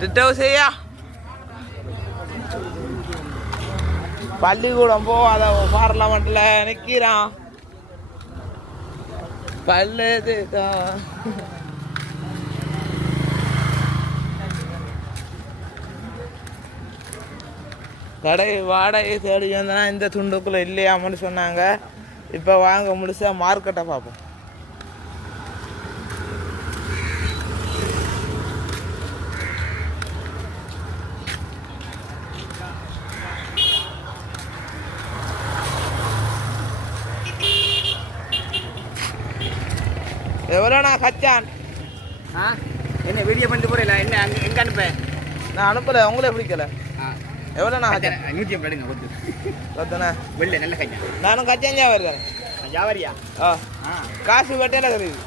திட்டவு செய்யா பள்ளிக்கூடம் போகாத பார்லமெண்ட்ல நிற்கிறான் பல்லுதான் கடை வாடகை தேடி வந்தனா இந்த துண்டுக்குள்ளே இல்லையாமன்னு சொன்னாங்க. இப்போ வாங்க முடிச்சா மார்க்கெட்டை பார்ப்போம். எவ்வளோண்ணா கச்சான்? என்ன வீடியோ பண்ணிட்டு போறீங்களா? என்ன அங்கே எங்கே அனுப்பேன்? நான் அனுப்பலை, உங்களே பிடிக்கல. எவ்வளோண்ணா கச்சான்? 150 எடுங்க கொடுத்து. பத்தண்ணா வெள்ளை நல்ல கஞ்சா. நானும் கச்சான் ஜாவரி ஜாவரியா? காசு வெட்டையில தெரியுது.